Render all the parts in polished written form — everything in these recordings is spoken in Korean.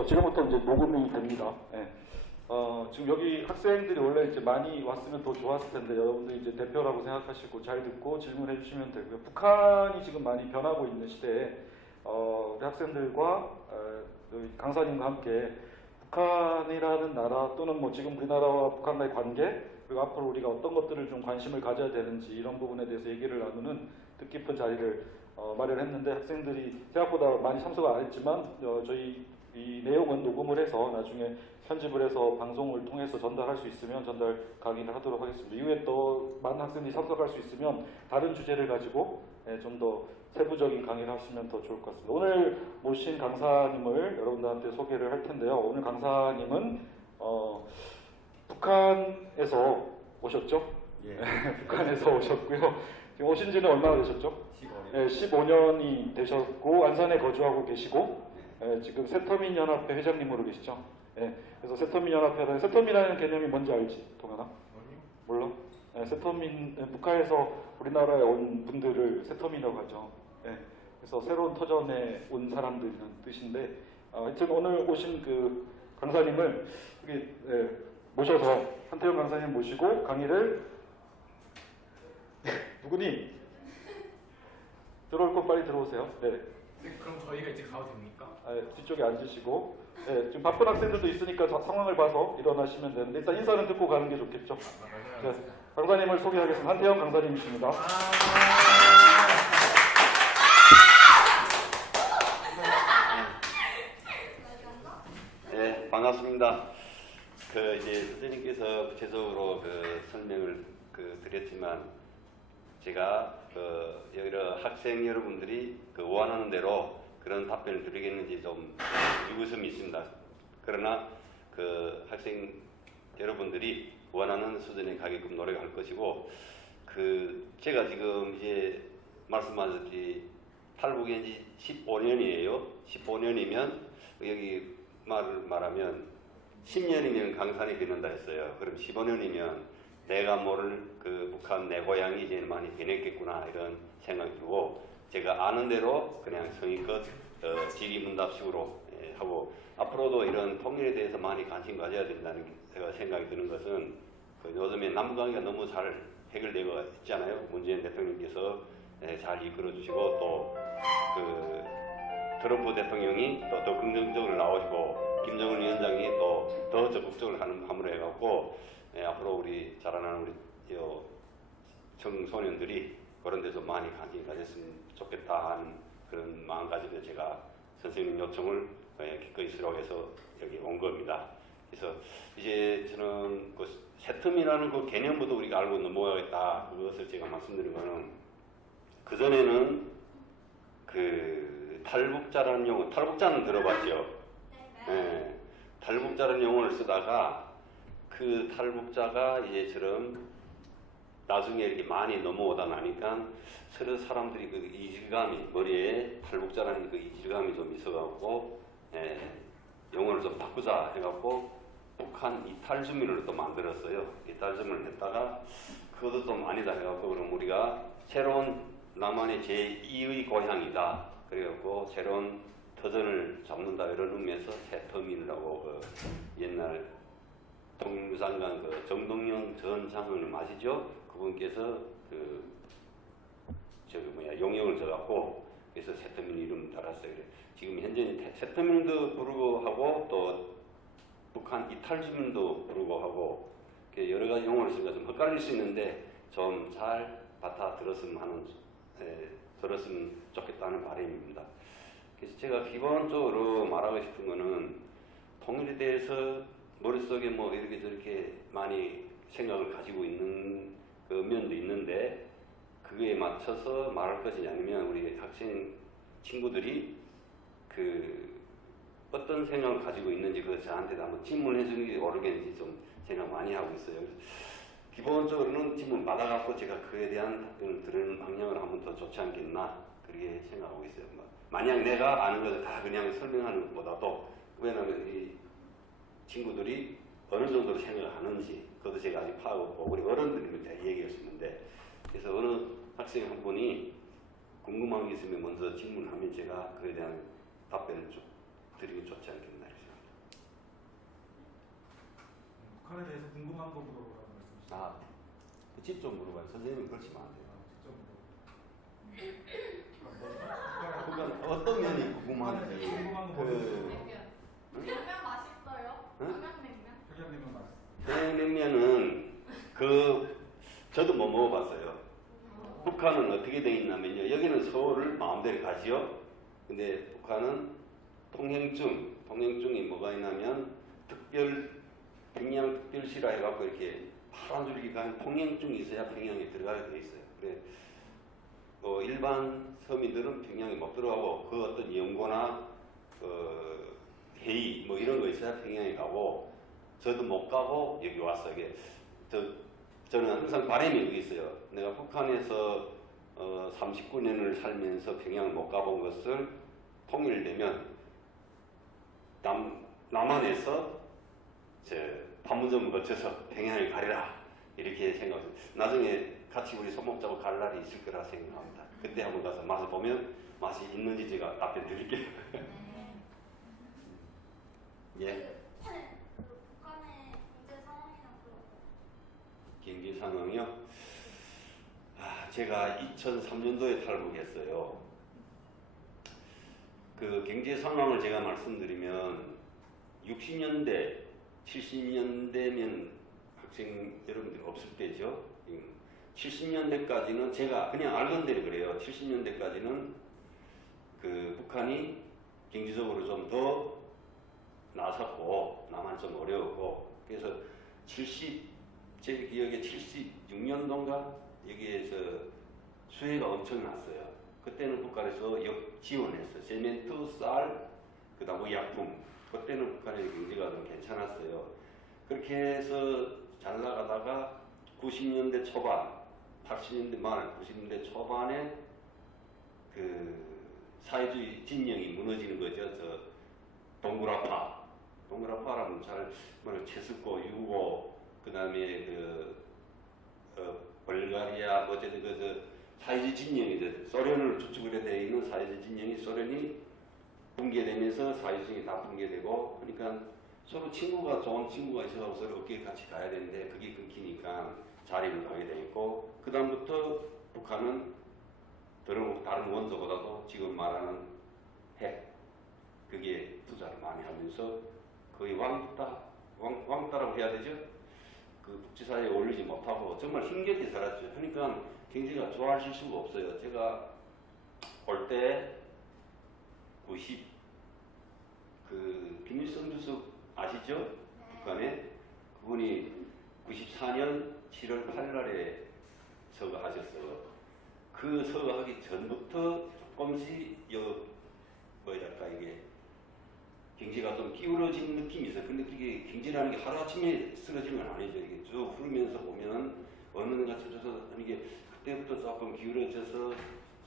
지금부터 이제 녹음이 됩니다. 예. 지금 여기 학생들이 원래 이제 많이 왔으면 더 좋았을 텐데 여러분들이 이제 대표라고 생각하시고 잘 듣고 질문해 주시면 되고요. 북한이 지금 많이 변하고 있는 시대에 우리 학생들과 강사님과 함께 북한이라는 나라 또는 뭐 지금 우리나라와 북한과의 관계 그리고 앞으로 우리가 어떤 것들을 좀 관심을 가져야 되는지 이런 부분에 대해서 얘기를 나누는 뜻깊은 자리를 마련했는데 학생들이 생각보다 많이 참석을 안 했지만 저희 이 내용은 녹음을 해서 나중에 편집을 해서 방송을 통해서 전달할 수 있으면 전달 강의를 하도록 하겠습니다. 이후에 또 많은 학생들이 참석할 수 있으면 다른 주제를 가지고 좀 더 세부적인 강의를 하시면 더 좋을 것 같습니다. 오늘 모신 강사님을 여러분들한테 소개를 할 텐데요. 오늘 강사님은 북한에서 오셨죠? 예. 북한에서 오셨고요. 지금 오신 지는 얼마나 되셨죠? 15년. 네, 15년이 되셨고 안산에 거주하고 계시고 지금 새터민 연합회 회장님으로 계시죠? 그래서 새터민 연합회, 새터민이라는 개념이 뭔지 알지, 동현아? 몰라? 새터민, 북한에서 우리나라에 온 분들을 새터민이라고 하죠. 그래서 새로운 터전에 온 사람들이라는 뜻인데, 하여튼 오늘 오신 그 강사님을 모셔서 한태영 강사님 모시고 강의를 누구니? 들어올 거 빨리 들어오세요. 네, 그럼 저희가 이제 가도 됩니까? 뒤쪽에 앉으시고 지금 바쁜 학생들도 있으니까 상황을 봐서 일어나시면 되는데 일단 인사는 듣고 가는 게 좋겠죠. 네, 강사님을 소개하겠습니다. 한태영 강사님이십니다. 네, 반갑습니다. 이제 선생님께서 구체적으로 설명을 드렸지만 제가 여러 학생 여러분들이 원하는 대로 그런 답변을 드리겠는지 좀 의구심이 있습니다. 그러나 학생 여러분들이 원하는 수준에 가게끔 노력할 것이고 제가 지금 이제 말씀하셨듯이 탈북한 지 15년이에요. 15년이면 여기 말하면 10년이면 강산이 되는다 했어요. 그럼 15년이면 내가 모를 북한 내 고향이 이제 많이 변했겠구나 이런 생각이 들고 제가 아는 대로 그냥 성의껏 지리문답식으로 하고 앞으로도 이런 통일에 대해서 많이 관심 가져야 된다는 제가 생각이 드는 것은 요즘에 남북관계가 너무 잘 해결되고 있잖아요. 문재인 대통령께서 잘 이끌어주시고 또 트럼프 대통령이 또 더 긍정적으로 나오시고 김정은 위원장이 또 더 적극적으로 함으로 해갖고 앞으로 우리 자라나는 우리 청소년들이 그런 데서 많이 관심이 가졌으면 좋겠다 하는 그런 마음가짐에 제가 선생님 요청을 기꺼이 수락해서 여기 온 겁니다. 그래서 이제 저는 새텀이라는 개념부터 우리가 알고 넘어가겠다 그것을 제가 말씀드린 거는 그전에는 탈북자라는 용어, 탈북자는 들어봤죠? 네. 탈북자라는 용어를 쓰다가 탈북자가 이제처럼 나중에 이렇게 많이 넘어오다 나니까 서로 사람들이 이질감이 머리에 탈북자라는 이질감이 좀 있어갖고 용어를 좀 바꾸자 해갖고 북한 이탈주민을 또 만들었어요. 이탈주민을 했다가 그것도 좀 아니다 해갖고 그럼 우리가 새로운 남한의 제2의 고향이다. 그래갖고 새로운 터전을 잡는다 이런 의미에서 새터민이라고 옛날 동유산강 정동영 전 장로님 아시죠? 그분께서 용역을 써갖고 그래서 새터민 이름 달았어요. 지금 현재 새터민도 부르고 하고 또 북한 이탈주민도 부르고 하고 여러 가지 용어를 쓰니까 좀 헷갈릴 수 있는데 좀 잘 받아 들었으면 좋겠다는 바람입니다. 그래서 제가 기본적으로 말하고 싶은 거는 통일에 대해서 머릿속에 뭐 이렇게 저렇게 많이 생각을 가지고 있는 면도 있는데 그거에 맞춰서 말할 것이 아니면 우리 학생 친구들이 어떤 생각을 가지고 있는지 저한테도 한번 질문해 주는 게 옳겠는지 좀 생각 많이 하고 있어요. 기본적으로는 질문 받아갖고 제가 그에 대한 답변을 들은 방향을 하면 더 좋지 않겠나 그렇게 생각하고 있어요. 만약 내가 아는 것을 다 그냥 설명하는 것보다도 왜냐하면 이 친구들이 어느 정도로 생각을 하는지 그것도 제가 아직 파악 없고 우리 어른들이 제가 얘기할 수 있는데 그래서 어느 학생 한 분이 궁금한 게 있으면 먼저 질문하면 제가 그에 대한 답변을 좀 드리면 좋지 않겠나 중앙본부라고 하는 말씀이시죠? 아, 직접 물어봐요. 선생님은 그렇지만 안 돼요. 그건 어떤 면이 궁금한지. 궁금한 거 그, 보여주세요. 냉면 맛있어요? 응? 평양냉면? 평양냉면 맛. 평양냉면은 저도 뭐 먹어봤어요. 북한은 어떻게 돼 있냐면요. 여기는 서울을 마음대로 가지요. 근데 북한은 통행증이 뭐가 있냐면 평양 특별시라 해갖고 이렇게 파란 줄기 가는 통행증이 있어야 평양에 들어가게 돼 있어요. 그래, 일반 서민들은 평양에 못 들어가고 그 어떤 연고나 회의 뭐 이런 거 있어야 평양에 가고 저도 못 가고 여기 왔어요. 이게 저는 항상 바람이 여기 있어요. 내가 북한에서 39년을 살면서 평양을 못 가본 것을 통일되면 남한에서 판문점을 거쳐서 평양을 가리라 이렇게 생각해요. 나중에 같이 우리 손목 잡고 갈 날이 있을 거라 생각합니다. 그때 한번 가서 맛을 보면 맛이 있는지 제가 앞에 드릴게요. 예. 북한의 경제 상황이나 그런 거. 경기 상황이요? 제가 2003년도에 탈북했어요. 그 경제 상황을 제가 말씀드리면 60년대, 70년대면 학생 여러분들 없을 때죠. 70년대까지는 제가 그냥 알던 대로 그래요. 70년대까지는 그 북한이 경제적으로 좀 더 나섰고 남한 좀 어려웠고 그래서 제 기억에 76년도인가 여기에서 수혜가 엄청 났어요. 그때는 북한에서 지원했어요. 세멘트, 쌀, 그 다음 의약품. 그때는 북한의 경제가 좀 괜찮았어요. 그렇게 해서 잘 나가다가 90년대 초반, 80년대 말, 90년대 초반에 그 사회주의 진영이 무너지는 거죠. 동그라파라면 잘 체스코, 유고, 그 다음에 벌가리아, 어쨌든 사회주의 진영이 소련을 주축으로 되어 있는 사회주의 진영이 소련이 붕괴되면서 사회주의가 다 붕괴되고 그러니까 서로 좋은 친구가 있어서 서로 어깨에 같이 가야 되는데 그게 끊기니까 자리를 가게 되었고 그 다음부터 북한은 다른 원조보다도 지금 말하는 핵 그게 투자를 많이 하면서 거의 왕따라고 해야 되죠? 그 국제사회에 어울리지 못하고 정말 힘겹게 살았죠. 그러니까 경제가 좋아질 수가 없어요. 제가 올 때 김일성 주석 아시죠? 북한에 그분이 94년 7월 8일날에 서거하셨어요. 그 서거하기 전부터 조금씩 이게 경제가 좀 기울어진 느낌이 있어요. 근데 그게 경제라는 게 하루아침에 쓰러지는 건 아니죠. 이게 쭉 흐르면서 보면 어느 데가 쳐져서 이게 그때부터 조금 기울어져서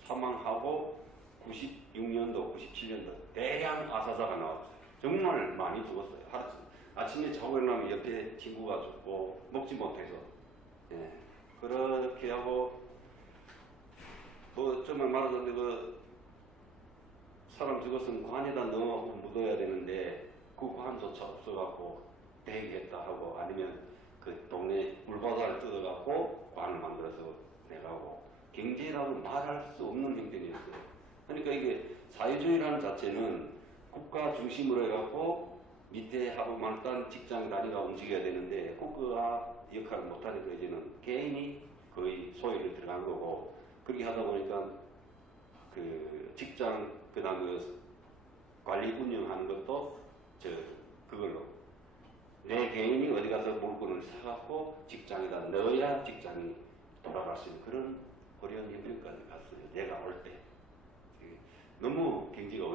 사망하고 96년도, 97년도 대량 아사자가 나왔어요. 정말 많이 죽었어요. 아침에 자고 일어나면 옆에 친구가 죽고 먹지 못해서 예. 그렇게 하고 정말 말하자면 사람 죽었으면 관에다 넣어갖고 묻어야 되는데 그 관조차 없어갖고 대기했다 하고 아니면 그 동네 물바다를 뜯어갖고 관을 만들어서 내가고 경제라고 말할 수 없는 행동이었어요. 그러니까 이게 사회주의라는 자체는 국가 중심으로 해갖고 밑에 하고 말단 직장 단위가 움직여야 되는데 국가가 역할을 못하니까 이제는 개인이 거의 소유를 들어간 거고 그렇게 하다 보니까 그 직장 그다음 관리 운영하는 것도 그걸로 내 개인이 어디 가서 물건을 사갖고 직장에다 넣어야 직장이 돌아갈 수 있는 그런 어려운 형편까지 갔어요. 내가 올 때 너무 경제가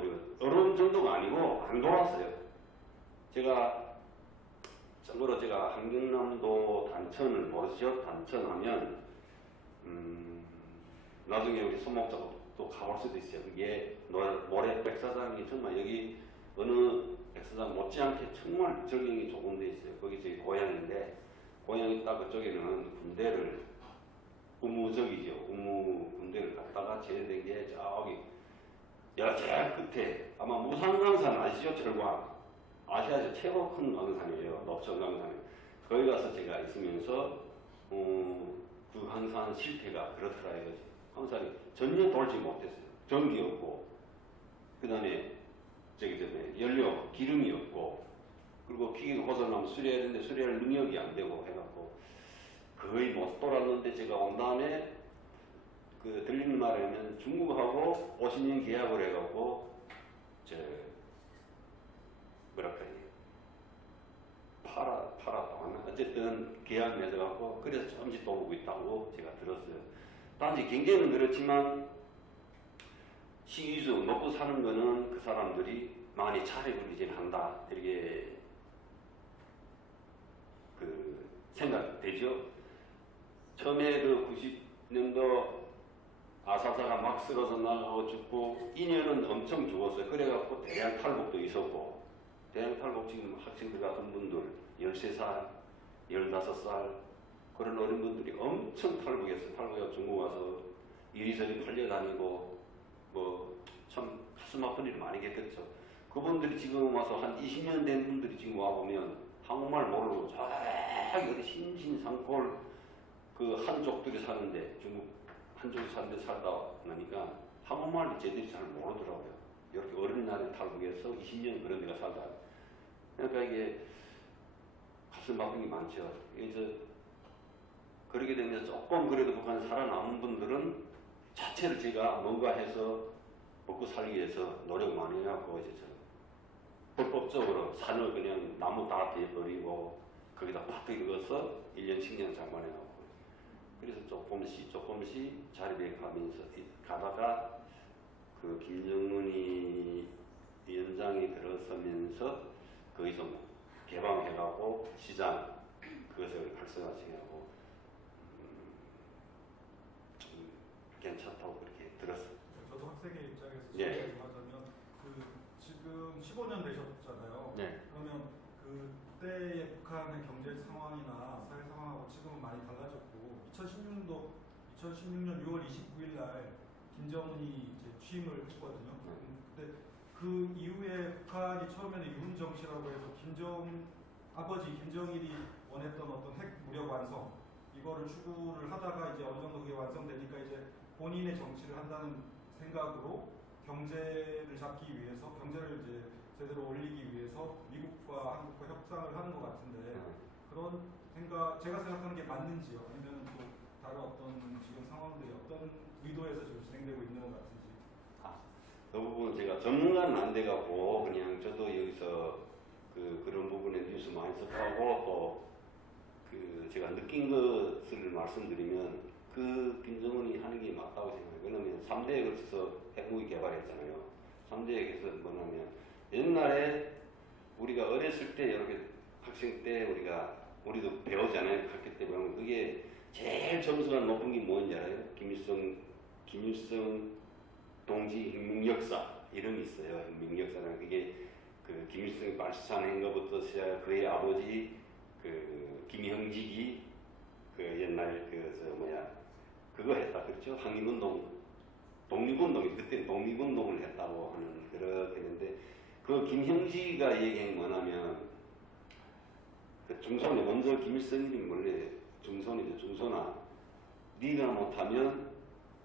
어려운 정도가 아니고 안 돌았어요. 참고로 제가 한경남도 단천을 모르시죠? 단천하면 나중에 우리 손목자고 또 가볼 수도 있어요. 그게 모래 백사장이 정말 여기 어느 백사장 못지않게 정말 전경이 좋은 데 있어요. 거기 제 고향인데 고향이 딱 그쪽에는 군대를 우무 군대를 갔다가 제대된 게 저기 제일 끝에 아마 무상강산 아시죠? 철광 아시아에서 최고 큰 강산이에요. 녹천강산 거기 가서 제가 있으면서 그 항상 실패가 그렇더라 이거지. 항상 전혀 돌지 못했어요. 전기 없고, 그 다음에 연료 없고, 기름이 없고, 그리고 기계가 고장나면 수리해야 되는데 수리할 능력이 안 되고 해갖고 거의 못 돌았는데, 제가 온 다음에 그 들리는 말에 하면 중국하고 50년 계약을 해갖고 뭐랄까 팔아 어쨌든 계약 맺어갖고 그래서 조금씩 돌고 있다고 제가 들었어요. 단지 경제는 그렇지만 식이주 먹고 사는 거는 그 사람들이 많이 차례를 이제 한다 이렇게 그 생각되죠. 처음에 그 90년도 아사사가 막 쓰러져 나가고 죽고 2년은 엄청 죽었어요. 그래갖고 대량 탈북도 있었고, 대량 탈북 지금 학생들 같은 분들 13살, 15살 그런 어린분들이 엄청 탈북했어요. 탈북해서 중국 와서 이리저리 팔려다니고 뭐 참 가슴 아픈 일 많이 겪었죠. 그분들이 지금 와서 한 20년 된 분들이 지금 와보면 한국말 모르고 저기 신신상골 그 한족들이 사는데, 중국 한족이 사는데 살다 나니까 한국말을 제대로 잘 모르더라고요. 이렇게 어린 날에 탈북해서 20년 그런 데가 살다. 그러니까 이게 가슴 아픈 게 많죠. 그래서 그렇게 되면 조금 그래도 북한에 살아남은 분들은 자체를 제가 뭔가 해서 먹고 살기 위해서 노력 많이 해갖고 이제 불법적으로 산을 그냥 나무 다 베버리고 거기다 팍 익어서 1년 10년 장만해갖고 그래서 조금씩 자립해 가다가 그 김정은이 위원장이 들어서면서 거기 좀 개방해가고 시장 그것을 활성화시켜고 좀 괜찮다고 그렇게 들었어요. 저도 학생의 입장에서 예. 하자면 지금 15년 되셨잖아요. 네. 그러면 그때의 북한의 경제 상황이나 사회 상황하고 지금은 많이 달라졌고 2016년 6월 29일 날 김정은이 이제 취임을 했거든요. 근데 그 이후에 북한이 처음에는 유훈정씨라고 해서 아버지 김정일이 원했던 어떤 핵 무력 완성 이거를 추구를 하다가 이제 어느 정도 그게 완성되니까 이제 본인의 정치를 한다는 생각으로 경제를 잡기 위해서 경제를 이제 제대로 올리기 위해서 미국과 한국과 협상을 하는 것 같은데 그런 생각 제가 생각하는 게 맞는지요? 아니면 또 다른 어떤 지금 상황들이 어떤 의도에서 지금 진행되고 있는 것 같은지? 그 부분은 제가 전문가는 안 돼갖고 그냥 저도 여기서 그런 부분에 뉴스 많이 접하고 또 제가 느낀 것을 말씀드리면 그 김정은이 하는 게 맞다고 생각해요. 왜냐면 3대에 걸쳐서 핵무기 개발했잖아요. 3대에서 뭐냐면 옛날에 우리가 어렸을 때 이렇게 학생 때 우리도 배우잖아요. 학교 때 배우면 그게 제일 점수가 높은 게 뭐인지 알아요? 김일성 동지 혁명역사 이름이 있어요. 혁명역사는 그게 그 김일성이 발사한 것부터 시작 그의 아버지 그 김형직이 그 옛날 그거 했다 그렇죠? 독립운동이 그때 독립운동을 했다고 하는 그렇게 했는데 그 김형직이가 얘기한 뭐냐면 그 중손이 먼저 김일성이 원래 중손이죠. 중손아 네가 못하면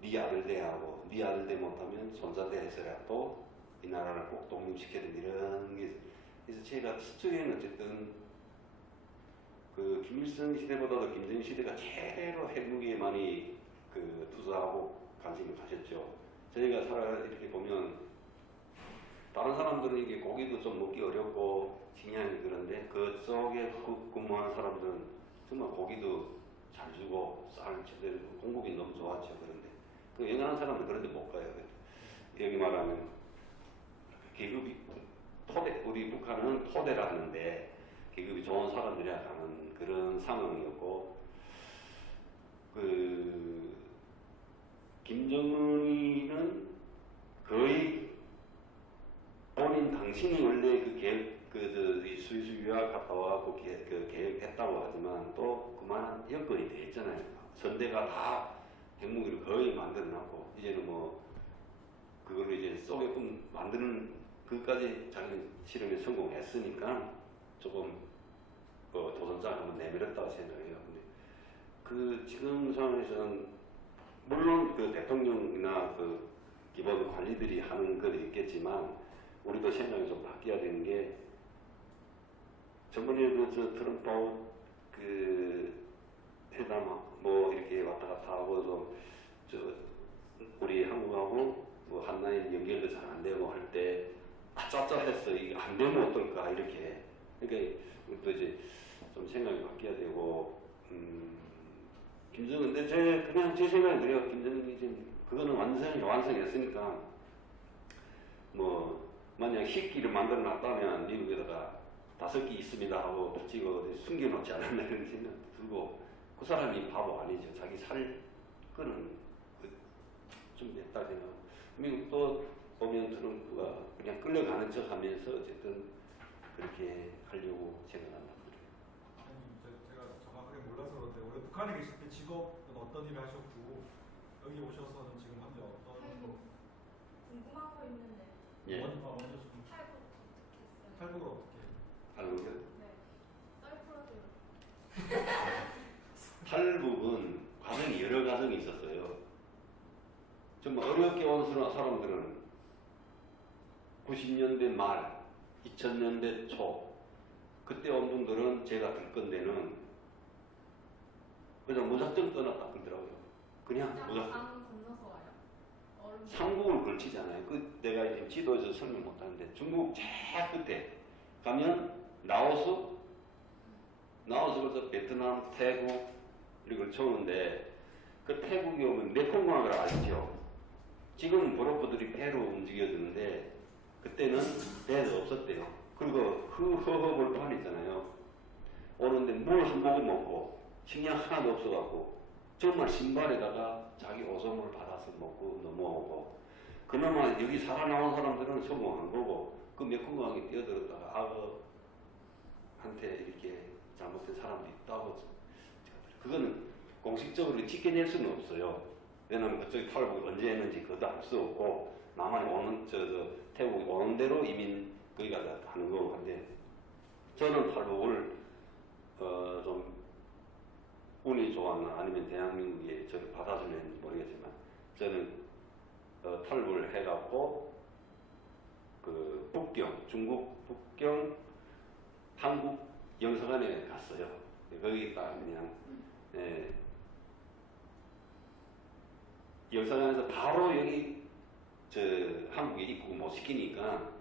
네 아들 대하고 네 아들 대 못하면 손자 대해서라도 이 나라를 꼭 독립시켜야 된다 이런 게 있어요. 그래서 제가 histori에는 어쨌든 그 김일성 시대보다도 김정일 시대가 제대로 핵무기에 많이 투자하고 관심을 가졌죠. 저희가 이렇게 보면 다른 사람들은 이게 고기도 좀 먹기 어렵고 식량이 그런데 그쪽에 근무하는 사람들은 정말 고기도 잘 주고 쌀 제대로 공급이 너무 좋았죠. 그런데 그 영향한 사람들 그런데 못 가요. 여기 말하면 계급이 우리 북한은 토대라 하는데 계급이 좋은 사람들이야 가는 그런 상황이었고 김정은이는 거의 본인 당신이 원래 스위스 유학 갔다 와갖고 계획했다고 하지만 또 그만한 여건이 돼 있잖아요. 선대가 다 핵무기를 거의 만들어놨고 이제는 뭐 그걸 이제 쏘게끔 만드는 그까지 자기는 실험에 성공했으니까 조금 도전장을 한번 내밀었다고 생각해요. 근데 그 지금 상황에서는 물론 그 대통령이나 그 기본 관리들이 하는 건 있겠지만 우리도 생각이 좀 바뀌어야 되는 게 저번에 저 트럼프하고 그 회담 뭐 이렇게 왔다 갔다 하고 저 우리 한국하고 뭐 한나인 연결도 잘 안 되고 할 때 짭짭했어. 이게 안 되면 어떨까 이렇게. 그러니까 또 이제 좀 생각이 바뀌어야 되고 김정은 근데 그냥 제 생각이 그래요. 김정은이 이제 그거는 완성했으니까 뭐 만약 희끼를 만들어 놨다면 미국에다가 5개 있습니다 하고 붙이고 숨겨놓지 않았나는 생각 들고 그 사람이 바보 아니죠. 자기 살 거는 준비했다 생각. 미국도 보면 트럼프가 그냥 끌려가는 척 하면서 어쨌든 그렇게 하려고 생각한다. 아니, 제가 정확하게 몰라서 그런데 원래 북한에 계실 때 직업은 어떤 일을 하셨고 여기 오셔서는 지금 현재 어떤 탈북. 궁금한 거 있는데 예. 먼저 좀 탈북 어떻게 했어요? 탈북을 어떻게 해요? 탈북은 네. 썰풀어줘요. 탈북은 과정이 여러 과정이 있었어요. 정말 어렵게 온 사람들은 90년대 말, 2000년대 초 그때 온 분들은 제가 들 건데는 그냥 무작정 떠났다 그러더라고요. 그냥 무작정. 강 건너서 와요? 얼음. 삼국을 걸치잖아요. 그 내가 지금 지도에서 설명 못하는데 중국 제일 끝에 가면 라오스부터 베트남, 태국 이렇게 걸쳐오는데 그 태국에 오면 메콩강을 아시죠? 지금은 브로커들이 배로 움직여주는데 그때는 배도 없었대요. 그리고 허허벌판 있잖아요. 오는데 물 한 모금 먹고 식량 하나도 없어갖고 정말 신발에다가 자기 오줌을 받아서 먹고 넘어오고 그나마 여기 살아나온 사람들은 성공한 거고 그 메콩강에 뛰어들었다가 악어한테 이렇게 잘못된 사람도 있다고 그거는 공식적으로 지켜낼 수는 없어요. 왜냐하면 그쪽이 탈북을 언제 했는지 그것도 알 수 없고 남한이 오는 태국이 오는 대로 이민 거기가 하는 거고 한데 저는 탈북을 좀 운이 좋았나 아니면 대한민국이 저를 받아주는지 모르겠지만 저는 탈북을 해갖고 그 북경 중국 북경 한국 영사관에 갔어요. 거기 딱 그냥 영사관에서 바로 여기 한국에 입국 못 시키니까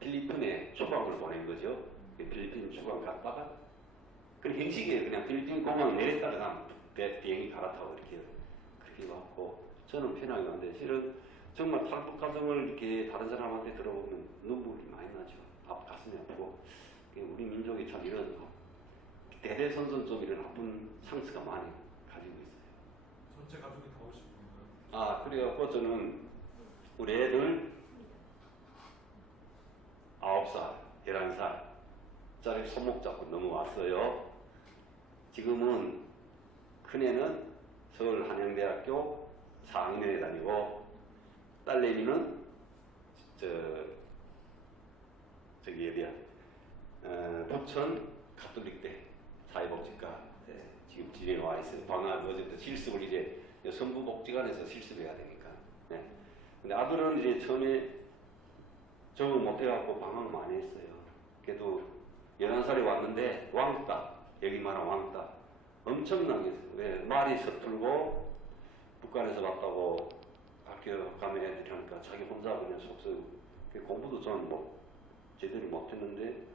필리핀에 추방을 보낸 거죠. 필리핀 추방 갔다가 그 형식이에요. 그냥 필리핀 공항에 내렸다가 비행기 갈아타고 이렇게 그렇게 왔고 저는 편하게 왔는데 실은 정말 탈북 과정을 이렇게 다른 사람한테 들어보면 눈물이 많이 나죠. 가슴이 아프고 우리 민족이 참 이런 대대손손 좀 이런 나쁜 상처가 많이 가지고 있어요. 전체 가족이 다 오신 건가요? 그래갖고 저는 우리 애들 9살, 11살 짜리 손목 잡고 넘어왔어요. 지금은 큰애는 서울 한양대학교 4학년에 다니고 딸내미는 저기 어디야 부천 가톨릭대 사회복지과 지금 진행해 와 있어요. 방학 어제부터 실습을 이제 성부복지관에서 실습해야 되니까. 네. 근데 아들은 이제 처음에 적응 못해갖고 방황 많이 했어요. 그래도 11살에 왔는데 왕따, 여기 말한 왕따 엄청나게 했어요. 왜 말이 서툴고 북한에서 왔다고 학교 가면 애들이 하니까 자기 혼자 그냥 속쓰고 공부도 저는 뭐 제대로 못했는데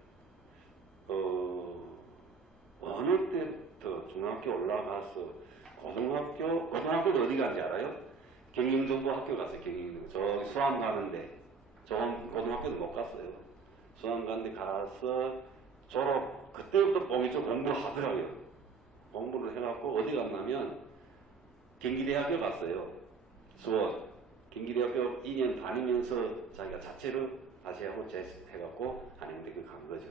어느 때부터 중학교 올라가서 고등학교도 어디 간지 알아요? 경영정보학교 갔어요. 경영정보. 저 수암 가는데 좋은 고등학교도 못 갔어요. 수암 가는데 가서 졸업 그때부터 뽕이죠. 공부를 하더라고요. 공부를 해갖고 어디 갔냐면 경기대학교 갔어요. 수원 경기대학교 2년 다니면서 자기가 자체로 다시 하고 해갖고 한양대교 간 거죠.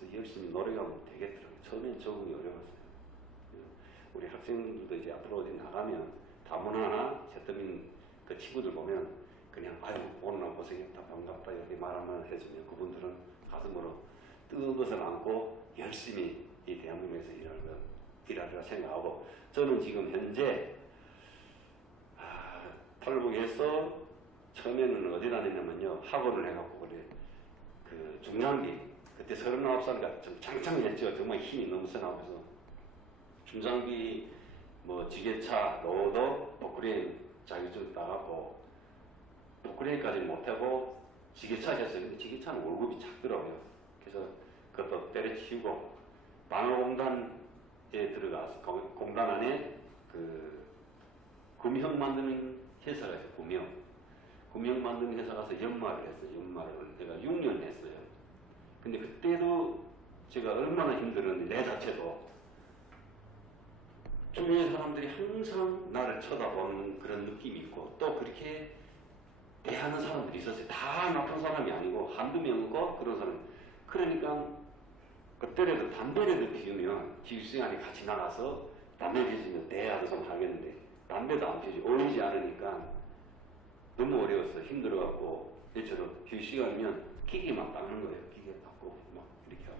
그래서 열심히 노력하면 되겠더라고요. 처음엔 적응이 어려웠어요. 우리 학생들도 이제 앞으로 어디 나가면 다문화나 재터민 그 친구들 보면 그냥 아유 오늘 고생했다 반갑다 이렇게 말하면 해주면 그분들은 가슴으로 뜨거운 것을 안고 열심히 이 대한민국에서 일하리라 생각하고 저는 지금 현재 탈북에서 처음에는 어디 다녔냐면요 학원을 해갖고 그래 그 중장비 그때 39살이니까 좀 창창했죠. 정말 힘이 너무 세나고서 중장비 뭐 지게차 로더 포크레인 자격증 따갖고 포크레인까지 못하고 지게차 했어요. 근데 지게차는 월급이 작더라고요. 그래서 그것도 때려치우고 방어공단에 들어가서 공단 안에 그 금형 만드는 회사가 있어요. 금형 만드는 회사 가서 연말을 했어요. 연말을 내가 6년 했어요. 근데 그때도 제가 얼마나 힘들었는데 내 자체도 주변의 사람들이 항상 나를 쳐다보는 그런 느낌이 있고 또 그렇게 대하는 사람들이 있었어요. 다 나쁜 사람이 아니고 한두 명 있고 그런 사람. 그러니까 그때라도 담배라도 피우면 기숙생활이 같이 나가서 담배 피우면 대화도 좀 하겠는데 담배도 안 피우지 어울리지 않으니까 너무 어려웠어. 힘들어갖고 예처럼 휴식시간이면 기계만 닦는 거예요. 기계 닦고 막 이렇게 하고.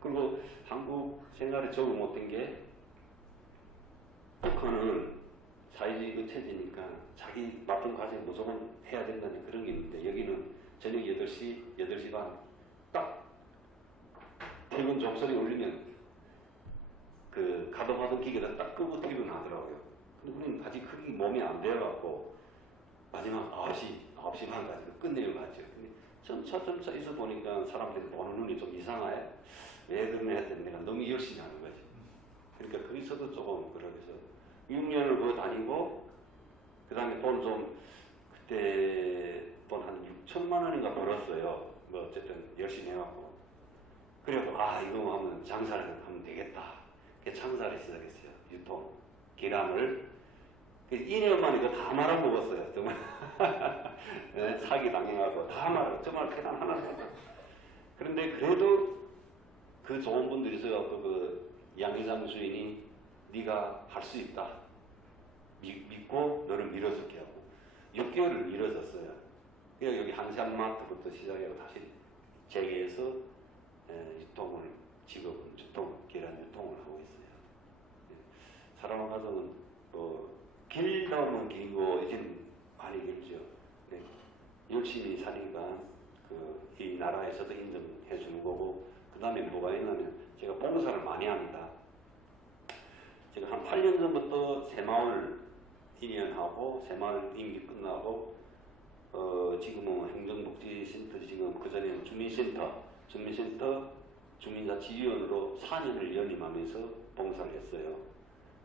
그리고 한국 생활에 적응 못한 게 북한은 사회주의 체제니까 자기 맡은 과제 무조건 해야 된다는 그런 게 있는데 여기는 저녁 8시 반 딱 퇴근 종소리 울리면 그 가동하던 기계를 딱 끄고 퇴근하더라고요. 근데 우리는 아직 그게 몸이 안 돼갖고 마지막 9시 반까지 끝내려 갔죠. 근데 점차 있어 보니까 사람들이 보는 눈이 좀 이상해. 왜 그러냐 했더니 내가 너무 열심히 하는 거지. 그러니까 거기서도 조금 그러면서 6년을 그거 다니고 그 다음에 돈 좀 그때 돈 한 6천만 원인가 벌었어요. 뭐 어쨌든 열심히 해갖고 그래갖고 이거 하면 장사를 하면 되겠다. 그래서 장사를 시작했어요. 유통 계란을 2년 만에 이거 다 말아먹었어요. 정말 네, 사기 당해가고 다 말아 정말 계란 하나도 안 그런데 그래도 그 좋은 분들이 있어갖고 그 양회장 주인이 네가 할 수 있다. 믿고 너를 밀어줄게 하고 6개월을 밀어줬어요. 그래서 여기 한산마트부터 시작해서 다시 재개해서 유통을 지금 계란 유통을 하고 있어요. 사람 가정은 길다 보면 길고 이제는 많이 길죠. 네. 열심히 사니까 이 나라에서도 인정해 주는 거고 그 다음에 뭐가 있냐면 제가 봉사를 많이 합니다. 제가 한 8년 전부터 새마을 2년 하고 새마을 임기 끝나고 지금은 행정복지센터 지금 그전에는 주민센터 주민자치위원으로 4년을 연임하면서 봉사를 했어요.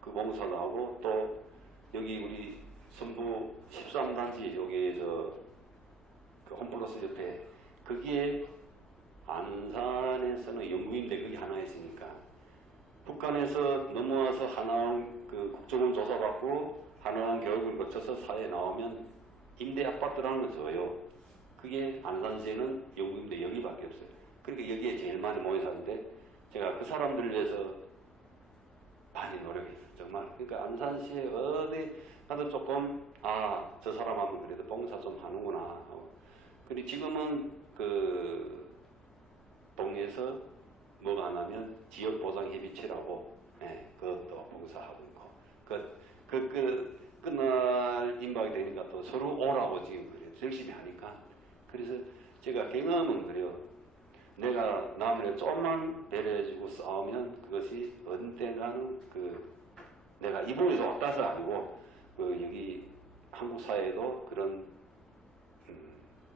그 봉사도 하고 또 여기 우리 성부 13단지 여기 그 홈플러스 옆에 거기에 안산에서는 연구인데 그게 하나 있으니까 북한에서 넘어와서 하나원 그 국정을 조사받고 하나원 교육을 거쳐서 사회에 나오면 임대 아파트라는 걸 줘요. 그게 안산시에는 연구인데 여기밖에 없어요. 그러니까 여기에 제일 많이 모여 사는데 제가 그 사람들을 위해서 많이 노력했어요. 정말. 그러니까 안산시에 어디 가도 조금 저 사람 하면 그래도 봉사 좀 하는구나. 그리고 지금은 그 동에서 뭐가 하냐면 지역보장협의체라고 그것도 봉사하고 있고 끝날 임박이 되니까 또 서로 오라고 지금 그래요. 열심히 하니까. 그래서 제가 경험은 그래요. 내가 남을 조금만 배려해주고 싸우면 그것이 언젠가는 내가 이북에서 왔다서 아니고 여기 한국 사회에도 그런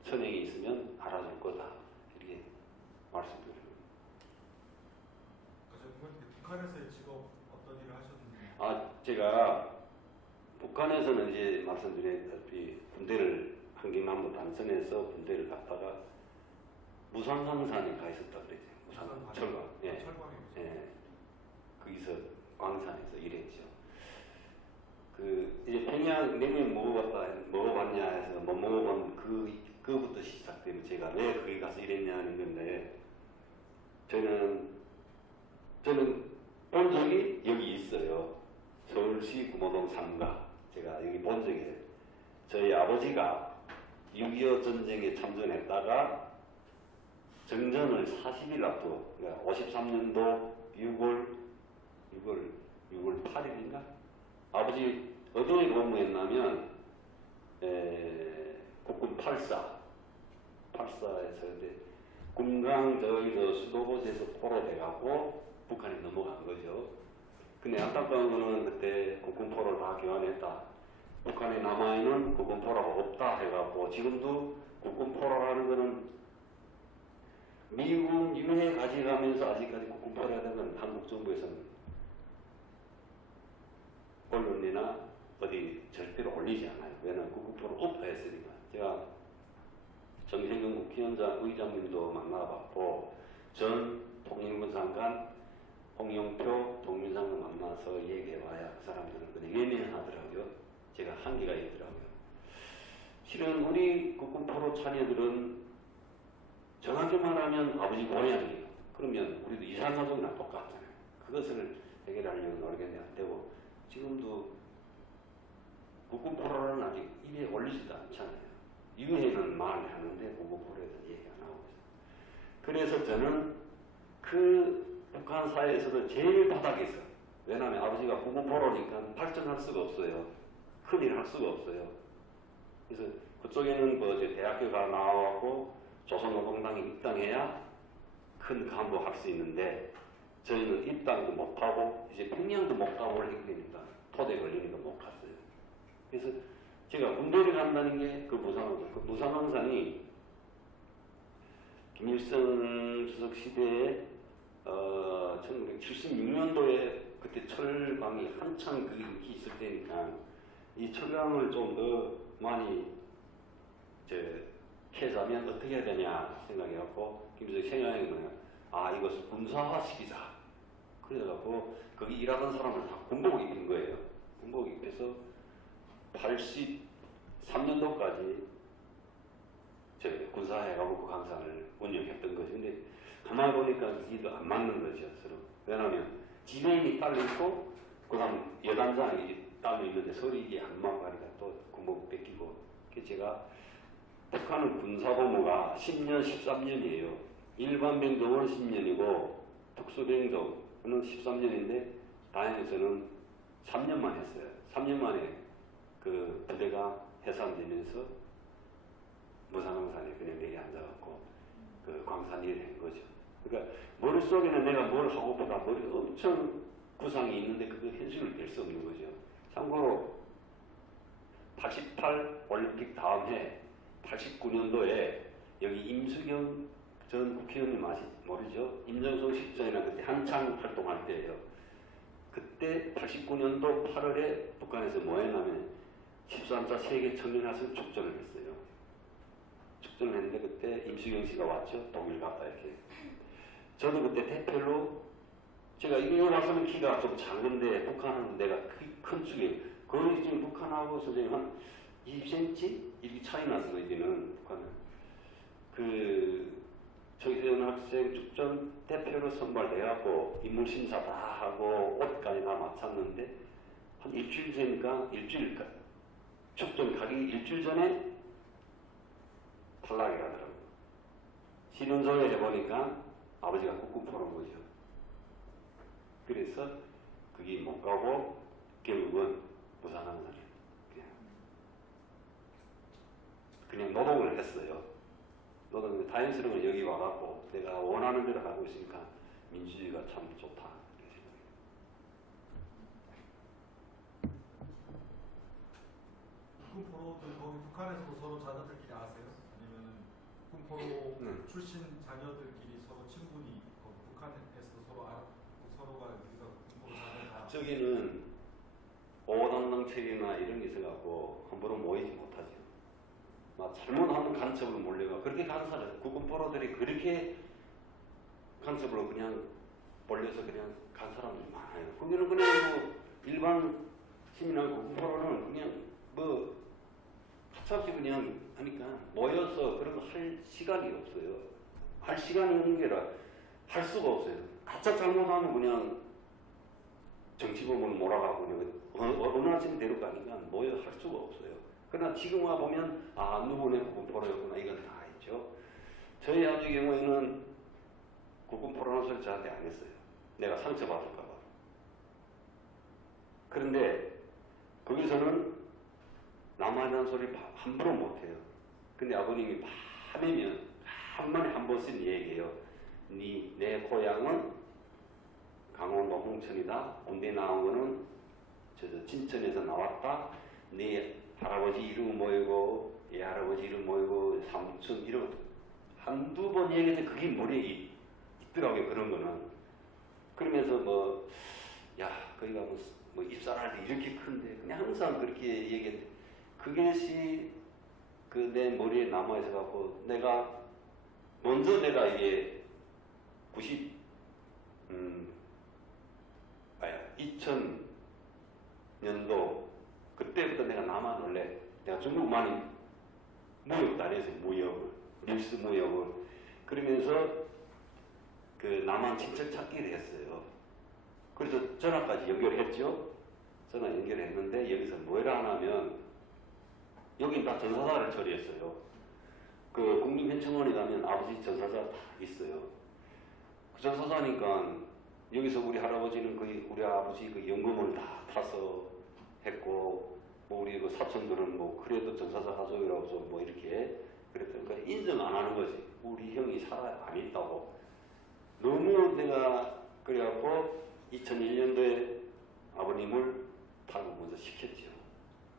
선행이 있으면 알아줄 거다. 이렇게 말씀드립니다. 북한에서의 직업 어떤 일을 하셨는지? 제가 북한에서는 이제 말씀드렸다시피 군대를 한김한번 단선해서 군대를 갔다가 무산항산에 가 있었다 그랬죠. 철강. 예. 철강에. 거기서 광산에서 일했죠. 이제 평양 냉면 먹어봤냐 해서 못 먹어본 그부터 시작되면 제가 왜 거기 가서 일했냐는 건데 저는 본 적이 여기 있어요. 서울시 구모동 3가. 제가 여기 본 적이 있어요. 저희 아버지가 6.25 전쟁에 참전했다가 정전을 40일 앞두고, 그러니까 53년도 6월 8일인가? 아버지 어디에 근무했냐면 국군 8사에서 이제 금강 저기서 수도곳에서 포로돼갖고 북한에 넘어간 거죠. 근데 안타까운 거는 그때 국군 포로를 다 교환했다. 북한에 남아있는 국군 포로가 없다 해갖고 지금도 국군 포로라는 거는 미군 유해 가져가면서 아직까지 국군 포로가 되면 한국 정부에서는 언론이나 어디 절대로 올리지 않아요. 왜냐하면 국군 포로 없다 했으니까. 제가 정세균 국회의장 의장님도 만나봤고 전 통일부 장관 홍영표 통일장관 만나서 얘기해봐야 그 사람들은 그냥 예민하더라고요. 제가 한계가 있더라고요. 실은 우리 국군 포로 자녀들은 정확히 말하면 아버지 고향이에요. 그러면 우리도 이산가족이랑 똑같잖아요. 그것을 해결하려고 노력했는데 안 되고 지금도 국군 포로는 아직 입에 올리지도 않잖아요. 유해는 말을 하는데 국군 포로에 대해서 얘기 안 하고 있어요. 그래서 저는 그 북한 사회에서도 제일 바닥에서 왜냐하면 아버지가 국군 포로니까 발전할 수가 없어요. 큰일 할 수가 없어요. 그래서 그쪽에는 뭐 이제 대학교가 나와갖고 조선노동당에 입당해야 큰 간부 할 수 있는데 저희는 입당도 못하고 이제 평양도 못 가보를 했기 때문에 토대 걸리니까 못 갔어요. 그래서 제가 군대를 간다는 게 그 무상항상, 그 무상항상이 김일성 주석 시대에 1976년도에 그때 철강이 한창 그 인기 있을 때니까 이 철강을 좀 더 많이 캐자면 어떻게 해야 되냐 생각해갖고 김일성 생각이 뭐냐, 이것을 군사화 시키자. 그래갖고 거기 일하던 사람을 다 군복 입힌 거예요. 군복 입혀서 83년도까지 군사해가지고 그 강산을 운영했던 거죠. 근데 가만히 보니까 이게 안 맞는 거죠, 서로. 왜냐하면 지배인이 딸려 있고, 그 다음 여단장이 딸려 있는데 서로 이게 안 맞고 하니까 또 군복 뺏기고. 그래서 제가 북한은 군사복무가 10년, 13년이에요. 일반 병정은 10년이고, 특수병정은 13년인데, 다행에서는 3년만 했어요. 3년 만에 그 부대가 해산되면서 무상항산에 그냥 내게 앉아갖고 그 광산 일을 한 거죠. 그러니까 머릿속에는 내가 뭘 하고보다 머리 엄청 구상이 있는데 그거 현실을 낼 수 없는 거죠. 참고로 88 올림픽 다음 해 89년도에 여기 임수경 전 국회의원님 모르죠? 임정성 실장이랑 그때 한창 활동할 때예요. 그때 89년도 8월에 북한에서 뭐 했냐면 13차 세계 청년학생 축전을 했어요. 축전을 했는데 그때 임수경 씨가 왔죠. 독일 갔다 이렇게. 저도 그때 대표로 제가 이거 와서는 키가 좀 작은데 북한은 내가 큰 축에 거의 지금 북한하고 선생님 한 20cm 이렇게 차이 났어요. 이제는 북한은. 저희 학생 축전 대표로 선발돼갖고 인물심사 다 하고 옷까지 다 마쳤는데 한 일주일 되니까 축전 가기 일주일 전에 탈락이 하더라고요. 신원소에 해보니까 아버지가 국군 포로인 거죠. 그래서 그게 못 가고 결국은 무산항산에 그냥 노동을 했어요. 노동을 다행스러운 여기 와갖고 내가 원하는 대로 하고 있으니까 민주주의가 참 좋다. 국군 포로들 거기 북한에서도 서로 자녀들끼리 아세요? 아니면은 국군 포로 출신 자녀들끼리 서로 친분이 거기 북한에서 서로 알고 서로가 우리가 국군 포로 자녀다. 저기는 오당당 체계나 이런 게 있어갖고 함부로 모이지 못하죠. 막 잘못하면 간첩으로 몰려가 그렇게 간사를 국군 포로들이 그렇게 간첩으로 그냥 몰려서 그냥 간 사람들이 많아요. 거기는 그냥 뭐 일반 시민하고 국군 포로는 그냥 뭐 가차없이 그냥 하니까 모여서 그런 거 할 시간이 없어요. 할 시간이 없는 게 아니라 할 수가 없어요. 가짜 잘못하면 그냥 정치범으로 몰아가고 그냥 어느 아침에 데려가니까 모여 할 수가 없어요. 그러나 지금 와 보면 누구네 국군 포로였구나 이건 다 알죠. 저희 아버지 경우에는 국군 포로라는 소리 저한테 안 했어요. 내가 상처받을까 봐. 그런데 거기서는 남한이라는 소리를 함부로 못해요. 근데 아버님이 밤이면 한 번에 한 번 쓴 얘기예요. 내 고향은 강원도 홍천이다. 군대 나온 거는 저 진천에서 나왔다. 네 할아버지 이름 뭐이고, 얘 할아버지 이름 뭐이고, 삼촌 이름 한두 번 얘기했는데 그게 머리에 있더라고요. 그런 거는. 그러면서 뭐, 야, 거기가 뭐 입사할 때 이렇게 큰데 그냥 항상 그렇게 얘기했는데 그것이 그 내 머리에 남아있어 갖고 내가 먼저 내가 이게 2000년도 그때부터 내가 남한 원래 내가 중국 많이 무역 다녔어요. 무역을 뉴스 무역을 그러면서 그 남한 친척 찾기를 했어요. 그래서 전화까지 연결했죠. 전화 연결했는데 여기서 뭐라 하냐면 여긴 다 전사자를 처리했어요. 그 국립현충원에 가면 아버지 전사자 다 있어요. 그 전사자니까 여기서 우리 할아버지는 거의 우리 아버지 그 연금을 다 타서 했고 뭐 우리 그 사촌들은 뭐 그래도 전사자 가족이라고 좀 뭐 이렇게 그랬더니 그러니까 인정 안 하는 거지. 우리 형이 살아 안 있다고. 너무 내가 그래갖고 2001년도에 아버님을 탈북 먼저 시켰죠.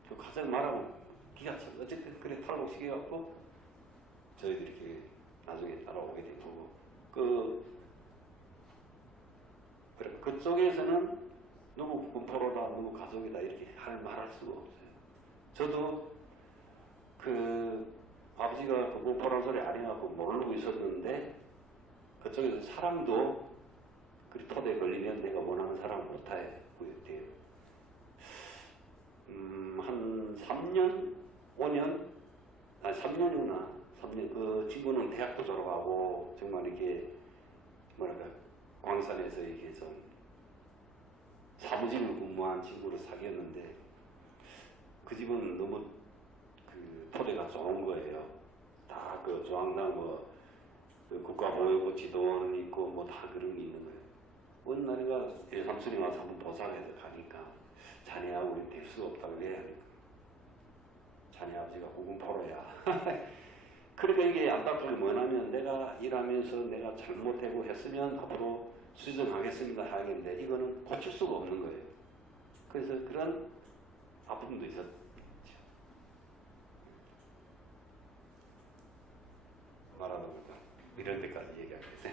그 가장 말하면 기가 차. 어쨌든 그래 탈북 시켜갖고 저희들이 이렇게 나중에 따라오게 되고 그쪽에서는 너무 군포로다 너무 가족이다 이렇게 말할 수가 없어요. 저도 그 아버지가 군포라는 소리 안 해갖고 모르고 있었는데 그쪽에서 사람도 그 토대에 걸리면 내가 원하는 사람을 못해 구했대요. 한 3년, 5년, 3년이구나. 3년. 그 친구는 대학도 졸업하고 정말 이렇게 뭐랄까 광산에서 이렇게 좀 사무직을 근무한 친구를 사귀었는데 그 집은 너무 그 토대가 좋은 거예요. 다 그 조항당 그 국가보육원 지도원 있고 뭐 다 그런 게 있는 거예요. 어느 날이가 삼촌이 와서 한번 보자해서 가니까 자네하고 우리 될 수 없다고 해야 하니까 자네 아버지가 구군포로야. 그러니까 이게 안타까운 게 뭐냐면 내가 일하면서 내가 잘못하고 했으면 앞으로 수정하겠습니다 하겠는데 이거는 고칠 수가 없는 거예요. 그래서 그런 아픔도 있었죠. 말하다 보니까 이런 데까지 얘기하겠어요.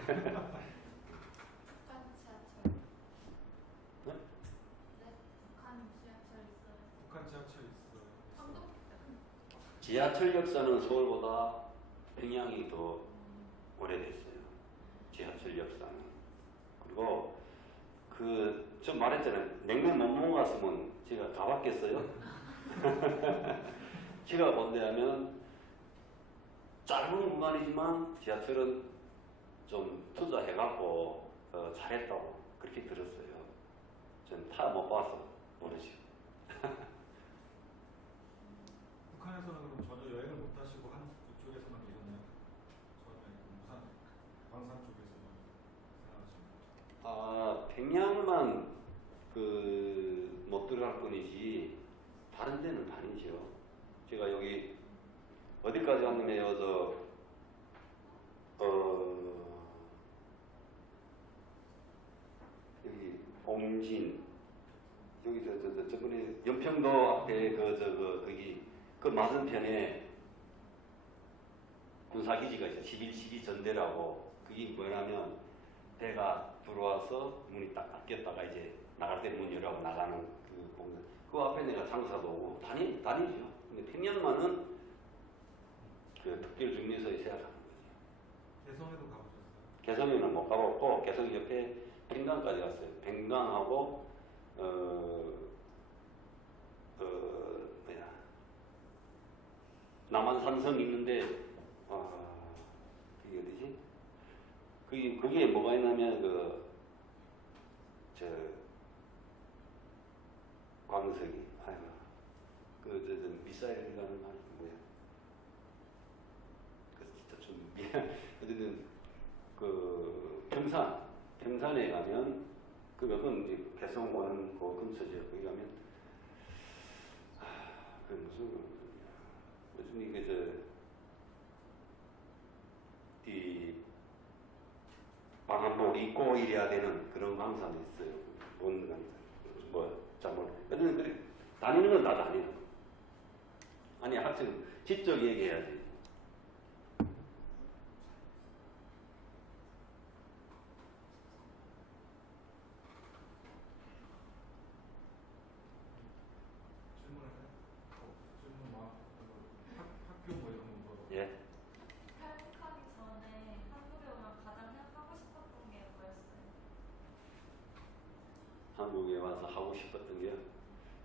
북한 지하철. 네? 네, 북한 지하철 있어요. 북한 지하철 있어요. 한국? 지하철 역사는 서울보다 평양이 더 오래됐어요. 지하철 역사는. 그리고 좀 말했잖아요. 냉면 못 먹었으면 제가 가봤겠어요? 제가 뭔데 하면 짧은 구간이지만 지하철은 좀 투자해갖고 잘했다고 그렇게 들었어요. 전 타 못 봐서 모르죠. 북한에서는 그럼 전혀 여행을 못 하시고 한 그쪽에서만 계셨나요? 처음에 부산, 광산 쪽에서만 생활하신 평양만 못 들어갈 뿐이지 다른 데는 다니죠. 제가 여기 어디까지 왔냐면 여기 옹진 여기 저번에 연평도 앞에 거기 그 맞은편에 군사기지가 있어요. 11.12 전대라고. 그게 뭐냐면 배가 들어와서 문이 딱 닫혔다가 이제 나갈 때 문 열어고 나가는 그 공간. 그 앞에 내가 장사도 오고 다니죠. 근데 평양만은 그 특별 중리소에 세워가는 거죠. 개성에도 가보셨어요? 개성에는 못 가봤고 개성 옆에 팽강까지 갔어요. 팽강하고 남한산성 있는데 그게 어디지? 그게 뭐가 있냐면 광석이 미사일이 가는 말 뭐야? 그 진짜 좀 미안. 어쨌든 평산에 가면 그건 이제 개성원 그 근처죠. 거기 가면 그 무슨 이게 이 방한복 입고 이래야 되는 그런 강사는 있어요. 본 강사. 잘못. 그래 다니는 건 나 다니는 거. 아니 학생 직접 얘기해야지. 질문할까요? 질문 학교 뭐 이런 거 물어봐. 예. 탈북하기 전에 한국에 오면 가장 하고 싶었던 게 뭐였어요? 한국에 와서 하고 싶었던 게요.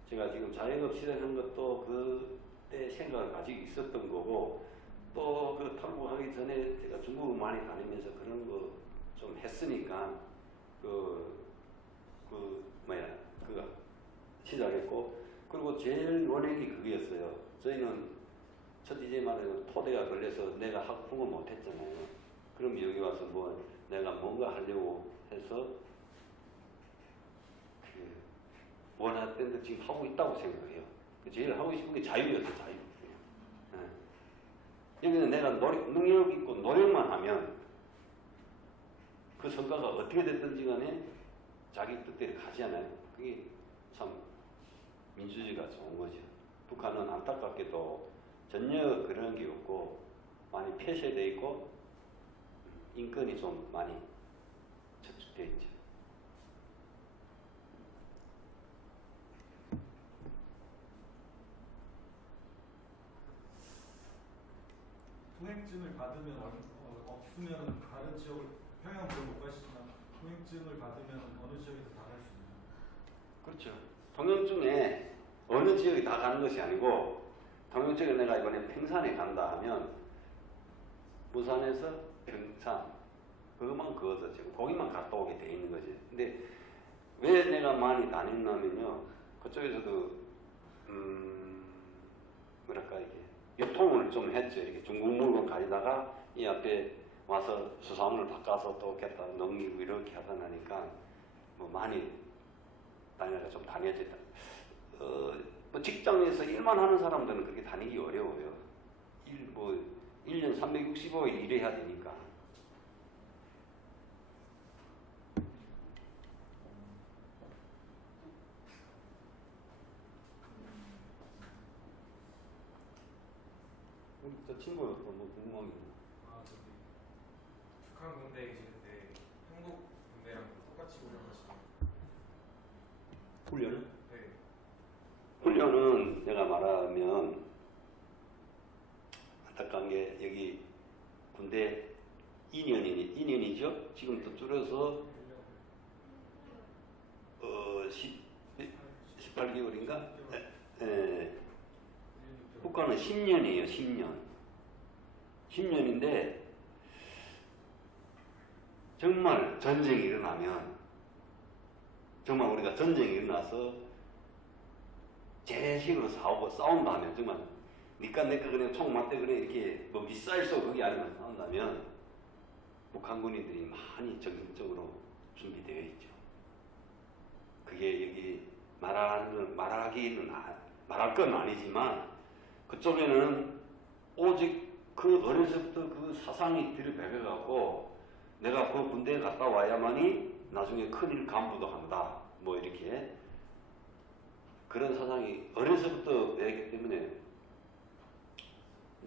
제가 지금 자영업 시작한 것도 그때 생각을 가지고 있었던 거고, 또 그 탈북하기 전에 제가 중국을 많이 다니면서 그런 거 좀 했으니까 그거 시작했고, 그리고 제일 원액이 그거였어요. 저희는 첫째 말에 토대가 걸려서 내가 하고 싶은 거 못했잖아요. 그럼 여기 와서 뭐 내가 뭔가 하려고 해서 원했던 거 지금 하고 있다고 생각해요. 제일 하고 싶은 게 자유였어요, 자유. 예. 여기는 내가 능력 있고 노력만 하면 그 성과가 어떻게 됐든지 간에 자기 뜻대로 가지않아요. 그게 참 민주주의가 좋은 거죠. 북한은 안타깝게도 전혀 그런 게 없고 많이 폐쇄되어 있고 인권이 좀 많이 저축되어 있죠. 통행증을 받으면 없으면 다른 지역을 평양 물론 못 가시지만 통행증을 받으면 어느 지역에서 다 갈 수 있나요? 그렇죠. 통영중에 어느 지역이 다 가는 것이 아니고, 통영중에 내가 이번에 평산에 간다 하면 부산에서 평산 그것만 그어서 지금 거기만 갔다 오게 돼 있는 거지. 근데 왜 내가 많이 다녔냐면요, 그쪽에서도 뭐랄까 이게 유통을 좀 했죠. 이렇게 중국 물건 가져다가 이 앞에 와서 수산물을 바꿔서 또 갖다 넘기고 이렇게 하다 나니까 뭐 많이 다니다가 좀 다녔다. 뭐 직장에서 일만 하는 사람들은 그렇게 다니기 어려워요. 1년 365일 일해야 되니까. 우리 저 친구가 또 뭐 궁금한 게 있나? 북한 군대에 계실 때 한국 군대랑 똑같이 훈련하시나요? 훈련은? 네. 훈련은 내가 말하면 안타까운 게 여기 군대 2년이죠? 지금 또 줄여서 18개월인가? 국가는 10년이에요. 10년. 10년인데 정말 전쟁이 일어나면, 정말 우리가 전쟁이 일어나서 제식으로 싸운다 하면, 정말 니까 내까 그냥 총 맞대 그래 이렇게 뭐 미사일 쏘고 거기 안에만 싸운다면 북한 군인들이 많이 적극적으로 준비되어 있죠. 그게 여기 말할 건 아니지만 그쪽에는 오직 그 어려서부터 그 사상이 들여배겨갖고 내가 그 군대에 갔다 와야만이 나중에 큰일 간부도 한다. 뭐 이렇게 그런 사상이 어려서부터 배웠기 때문에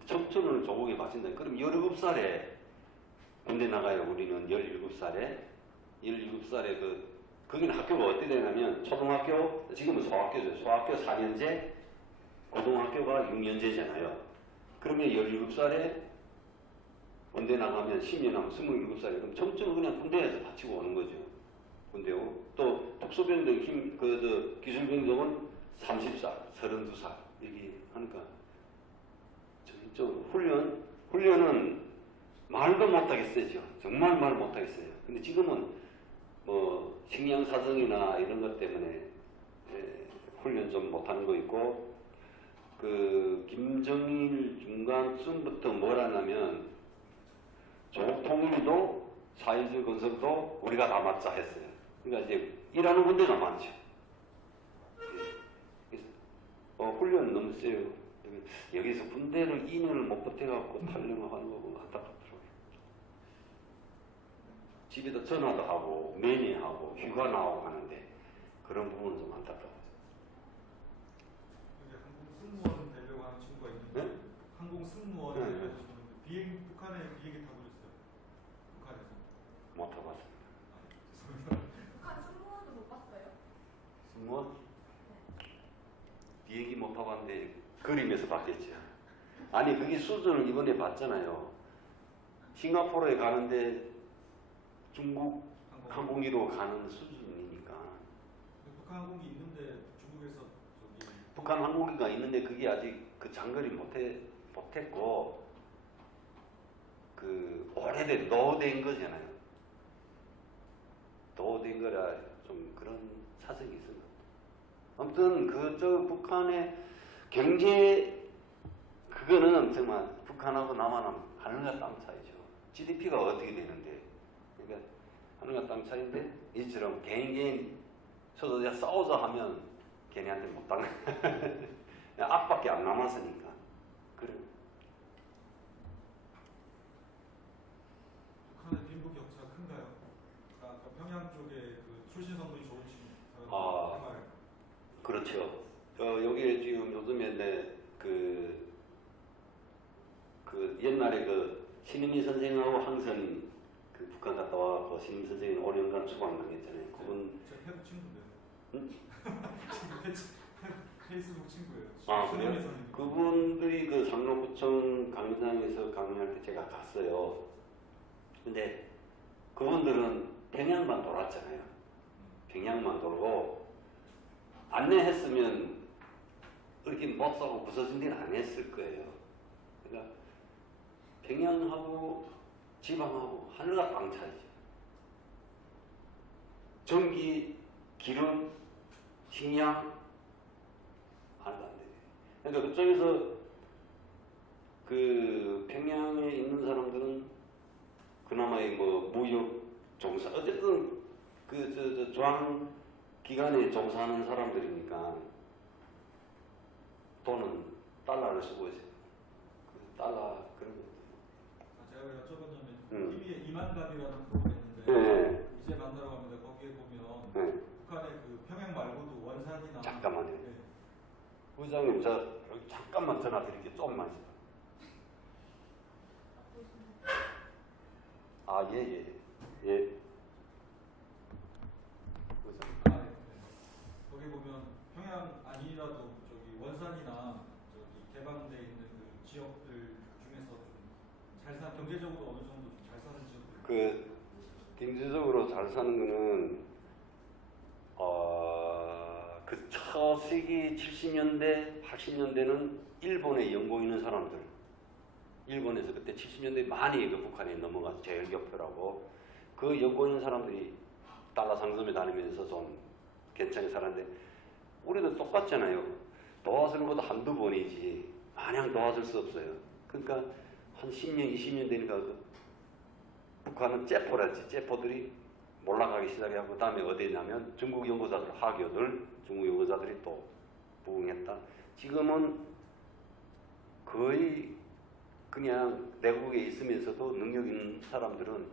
청춘을 조국에 바친다. 그럼 17살에 군대 나가요. 우리는 17살에. 17살에 거기는 학교가 어떻게 되냐면 초등학교, 지금은 소학교죠. 소학교 4년제, 고등학교가 6년제잖아요. 그러면 17살에 군대 나가면 10년 하면 27살에 그럼 청춘은 그냥 군대에서 다치고 오는 거죠. 군대고 또 특수병동 기술병동은 30살, 32살 이렇게 하니까 전적으로 훈련은 말도 못하겠어요. 정말 말 못하겠어요. 근데 지금은 뭐 식량사정이나 이런 것 때문에 훈련 좀 못하는 거 있고, 그 김정일 중간쯤부터 뭘 하냐면 조국 통일도 사회주의 건설도 우리가 다 맡자 했어요. 그러니까 이제 일하는 군대가 많죠. 훈련 너무 세요. 여기서 군대를 2년을 못 버텨갖고 탈영하는 거고 안타깝더라고요. 집에다 전화도 하고 매니하고 휴가 나오고 하는데 그런 부분은 좀 안타까워요. 이제 항공 승무원 되려고 하는 친구가 있는데 네? 항공 승무원 네, 네. 되려고 하는 비행 북한에 비행기 타고 있어요. 북한에서. 못 타봤어요. 북한 승무원도 못 봤어요? 승무원? 비행기 못 타봤는데 그림에서 봤겠죠. 아니 그게 수준을 이번에 봤잖아요. 싱가포르에 가는데 중국 항공기로 가는 수준이니까. 북한 항공기 있는데 중국에서 저기 북한 항공기가 있는데 그게 아직 그 장거리 못했고 그 오래된 노후된 거잖아요. 노후된 거라 좀 그런 사정이 있습니다. 아무튼 그저 북한의 경제 그거는 정말 북한하고 남한은 하늘과 땅 차이죠. GDP가 어떻게 되는데 그러니까 하늘과 땅 차이인데 이처럼 개인 서로 싸우자 하면 걔네한테 못 당해. 앞밖에 안 남았으니까. 그래. 북한의 빈부 격차가 큰가요? 아까 평양 쪽에 그 출신 성분이 좋은 친구 아. 생활. 그렇죠. 여기에 지금 요즘에 그 옛날에 그 신임미 선생하고 항선 그 북한 갔다 와서 신임미 선생이 5년간 수강 당했잖아요. 그분 제 페북 친구인데요. 응? 페이스북 친구예요. 아, 손흥민 그래요? 선생님. 그분들이 그 상록구청 강의장에서 강의할 때 제가 갔어요. 근데 그분들은 평양만 돌았잖아요. 평양만 돌고 안내했으면 이렇게 못 사고 부서진 데는 안 했을 거예요. 그러니까 평양하고 지방하고 하늘과 땅 차이죠. 전기, 기름, 식량 말도 안 되죠. 그러니까 그쪽에서 그 평양에 있는 사람들은 그나마 뭐 무역 종사 어쨌든 그 조항 기관에 종사하는 사람들이니까 돈은 달러를 쓰고 있어요. 그 달러 그런 거. 제가 왜 여쭤봤냐면 음. TV에 이만갑이라는 프로가 있는데 네. 이제 만나러 갑니다. 거기에 보면 네. 북한의 그 평양 말고도 원산이나 잠깐만요. 네. 부장님 저 여기 잠깐만 전화 드릴게요. 조금만 있어요. 아, 예. 부장님. 아, 네. 거기 보면 평양 아니라도 저기 원산이나 저기 개방돼 있는 그 지역들 중에서 좀 잘 사 경제적으로 어느 정도 좀 잘 사는 지역들. 그 경제적으로 잘 사는 거는 그 초세기 70년대, 80년대는 일본에 연고 있는 사람들, 일본에서 그때 70년대 많이 그 북한에 넘어가서 제일교표라고 그 연고 있는 사람들이 달러 상점에 다니면서 좀 괜찮게 살았는데 우리도 똑같잖아요. 도와주는 것도 한두 번이지 마냥 도와줄 수 없어요. 그러니까 한 10년, 20년 되니까 그 북한은 째포랬지. 째포들이 몰락하기 시작하고 그다음에 어디냐면 중국 연구자들, 하교들, 중국 연구자들이 또 부응했다. 지금은 거의 그냥 내국에 있으면서도 능력 있는 사람들은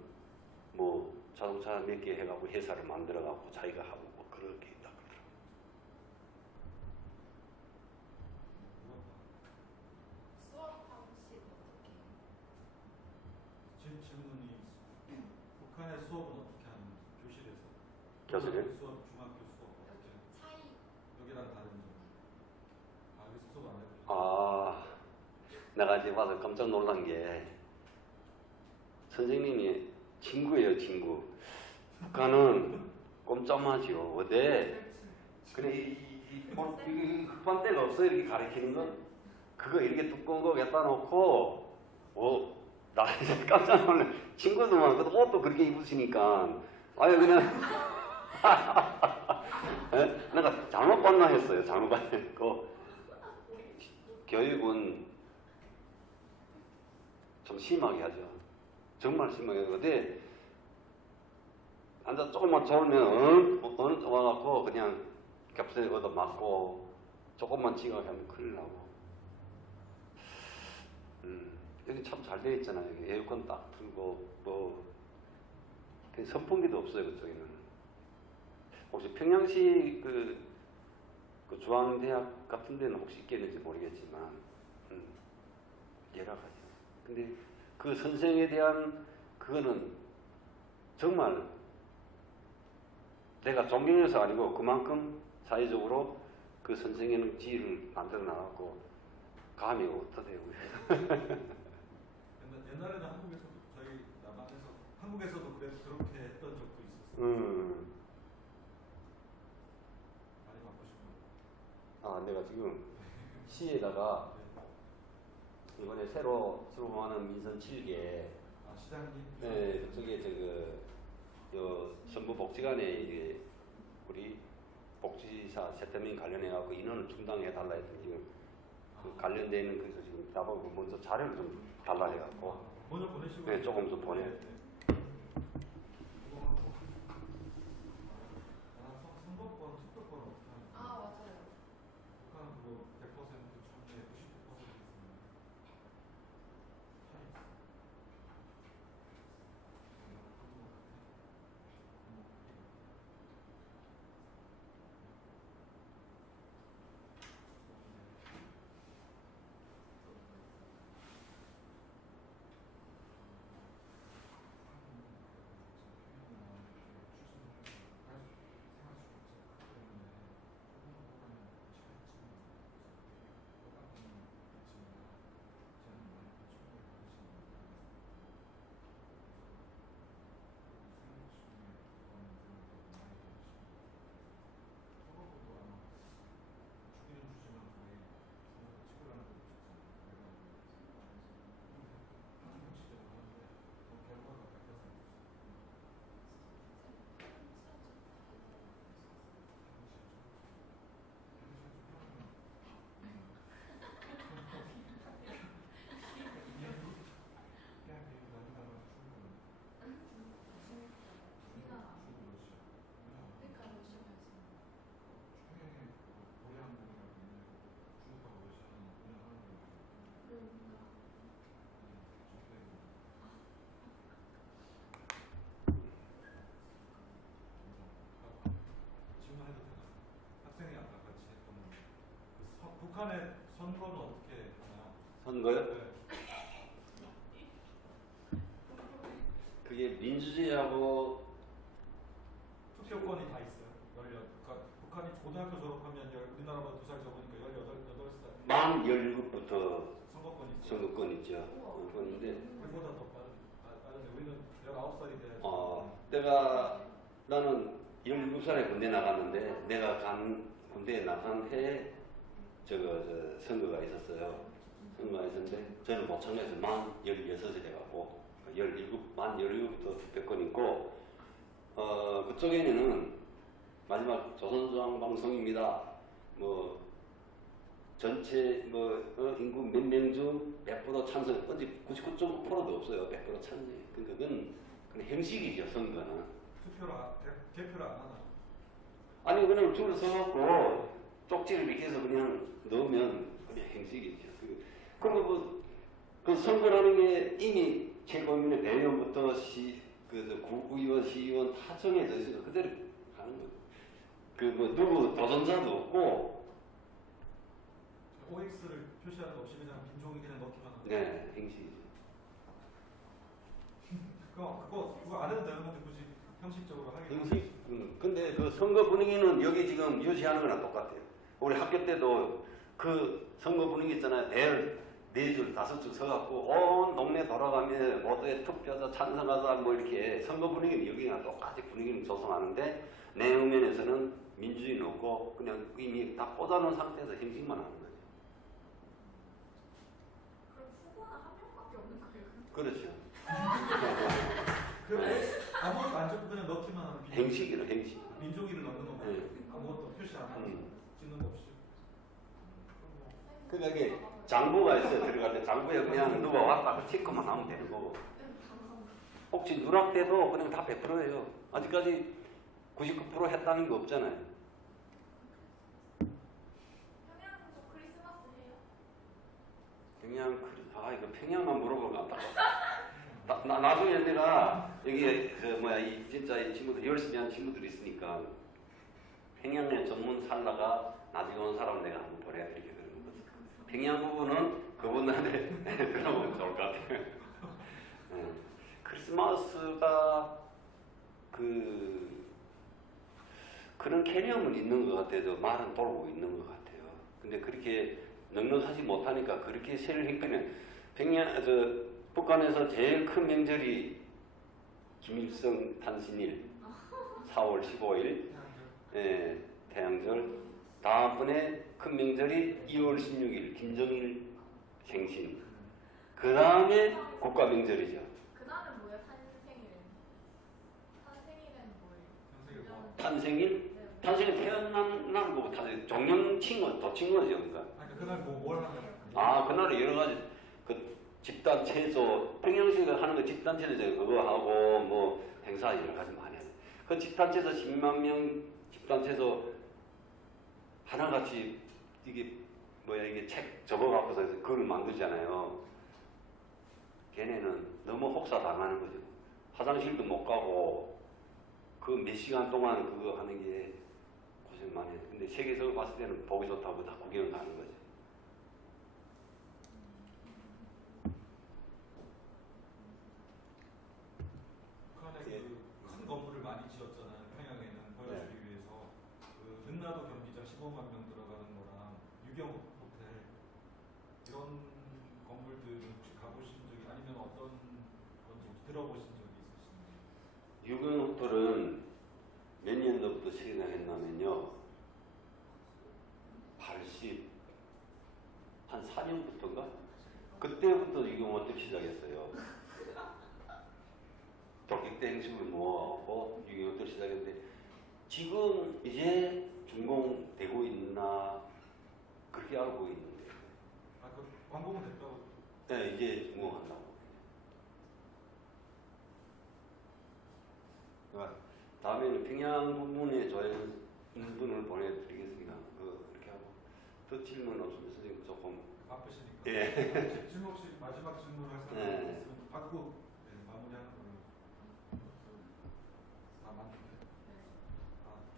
뭐 자동차 몇 개 해가고 회사를 만들어갖고 자기가 하고 뭐 그렇게 있다 그러더라고요. 수업하고 싶 어떻게? 질문이 있습니다. 북한의 수업은 어떻게 하는지 교실에서. 교실에? 수업, 중학교 수업 어떻게? 차이 여기랑 다른 점. 아, 여기서 수업 안 해요? 아, 내가 이제 와서 깜짝 놀란 게 선생님이 친구예요, 친구. 북한은 꼼짝마지요. 어데 그래 이 흑반대가 없어요. 이렇게 가르치는 건 그거 이렇게 두꺼운 거 갖다 놓고 나 이제 깜짝 놀래. 친구들만 그 옷도 그렇게 입으시니까 아유 그냥 에? 내가 잘못 봤나 했어요. 잘못 봤고 교육은 좀 심하게 하죠. 정말 심하게 하고 근데 앉아 조금만 졸면 어느 와갖고 그냥 겹새 얻어 맞고 조금만 지각하면 큰일 나고. 여기 참 잘 되어 있잖아요. 여기 에어컨 딱 틀고 뭐 선풍기도 없어요 그쪽에는. 혹시 평양시 그 중앙대학 같은 데는 혹시 있겠는지 모르겠지만 여러 가지. 근데 그 선생에 대한 그거는 정말 내가 존경해서 아니고 그만큼 사회적으로 그 선생의 지위를 만들어 나가고 감이 어떠되고요. 옛날에는 한국에서도 저희 남한에서 한국에서도 그렇게 했던 적도 있었어요. 많이 바꾸시고. 아, 내가 지금 시에다가 이번에 새로 출범하는 민선 7개, 아 시장님. 네, 그쪽에 요 정부복지관에 이게 우리 복지사 세태민 관련해갖고 인원을 충당해 달라 해서 지금 그 관련돼 있는 그래서 지금 나보고 먼저 자료를 좀 달라 해갖고 먼저 보내시고. 네, 조금 좀 보내. 선거권, 투표권 어떻게 하는 아 맞아요. 북한은 그거 100% 총리에 99% 있습니다. 북한의 선거는 어떻게 하나요? 선거요? 네. 그게 민주주의하고 투표권이 다 있어요. 그러니까 북한이 고등학교 졸업하면 우리나라보다 2살 적으니까 18살. 만 17부터 선거권이 있어요. 선거권 있죠. 선거권인데 우리보다 더 빠른데 우리는 19살이 돼야지. 나는 17살에 군대 나갔는데 내가 간 군대에 나간 해에 선거가 있었어요. 선거가 있었는데 저는 못 참가해서 만 16이 돼갖고 만 17부터 투표권 있고 그쪽에는 마지막 조선중앙방송입니다. 뭐 전체 인구 몇 명 중 100% 찬성, 어디 99.5%도 없어요. 100% 찬성. 그러니까 그건 형식이죠. 선거는. 개표를 안 하나? 아니 그냥 줄을 서갖고 쪽지를 이렇게 해서 그냥 넣으면 그냥 형식이죠. 그 선거라는 게 이미 최고위원회 대의원부터 구의원, 시의원 다 정해져 있어요. 그대로 하는 거예요. 누구 도전자도 없고. OX를 표시하는 거 없이 그냥 빈종이 그냥 넣기만 하는. 네, 형식이죠. 그거 안 해도 되는 건데 굳이 형식적으로 하기. 형식. 근데 그 선거 분위기는 여기 지금 유지하는 거랑 똑같아요. 우리 학교 때도 그 선거 분위기 있잖아요. 대열 4줄, 5줄 서갖고 온 동네 돌아가며 모두의 투표자 찬성하자 뭐 이렇게 선거 분위기는 여기랑 똑같이 분위기를 조성하는데 내용면에서는 민주주의는 없고 그냥 이미 다 꽂아놓은 상태에서 형식만 하는 거죠. 그럼 후보는 한 명밖에 없는 거예요? 그렇죠. 아무것도 안 적고 그냥 넣기만 하는 행식이로 행식. 민족이를 넣는 거 네. 아무것도 표시 안 하고 찍는 거 없이. 그러니까 이게 장부가 있어요. 들어갈 때 장부에 그냥 누가 왔다 그 체크만 하면 되는 거고. 혹시 누락돼도 그냥 다 100%예요. 아직까지 99% 했다는 게 없잖아요. 평양도 크리스마스 해요? 이거 평양만 물어보는 것 같다. 나중에 내가 여기 진짜 이 친구들 열심히 하는 친구들이 있으니까 평양에 전문 살다가 나중에 온 사람을 내가 한번 보내야 이렇게 그러는 거지. 평양 부분은 그분들한테 들어보면 좋을 것 같아요. 크리스마스가 그런 개념은 있는 것 같아도 말은 돌고 있는 것 같아요. 근데 그렇게 넉넉하지 못하니까 그렇게 세를 했거든요. 북한에서 제일 큰 명절이 김일성 탄신일 4월 15일 태양절. 다음번에 큰 명절이 2월 16일 김정일 생신. 그 다음에 국가 명절이죠. 그날은 뭐예요? 탄생일은 뭐예요? 탄생일? 탄생일 태어난 거고 종령 친 거, 더 친 거죠. 그러니까. 아니 그날 뭘 하냐? 그날은 여러 가지 집단 체조, 평양시가 하는 거 집단 체조죠. 그거 하고 뭐 행사 여러 가지 많이 하죠. 그 집단 체조 10만 명 집단 체조 하나같이 이게 책 접어갖고서 글을 만들잖아요. 걔네는 너무 혹사 당하는 거죠. 화장실도 못 가고 그 몇 시간 동안 그거 하는 게 고생 많이 해요. 근데 세계에서 봤을 때는 보기 좋다고 다 구경 가는 거죠. 북한에 큰 건물을 많이 지었잖아요. 평양에는 보여주기 위해서 은나도 경기장 15만 명 들어가는 거랑 유경 호텔 이런 건물들은 혹시 가보신 적이 아니면 어떤 건지 혹시 들어보신 적이 있으신가요? 유경호텔은 몇 년도부터 시행했냐면요. 한 4년부터인가? 그때부터 유경호텔 시작했어요. 돌격대 행식을 모아갖고 유경호텔 시작했는데 지금 이제 준공되고 있나 그렇게 알고 있는데. 그 완공은 됐다고? 네, 이제 준공한다고. 다음에는 평양 부분에 저희는 분을 보내드리겠습니다. 그렇게 하고 더 질문 없으면 선생님 조금 바쁘시니까. 예. 질문 혹시 마지막 질문을 할 사람 네. 있으면 받고 마무리하는 걸로. 다 맞는데.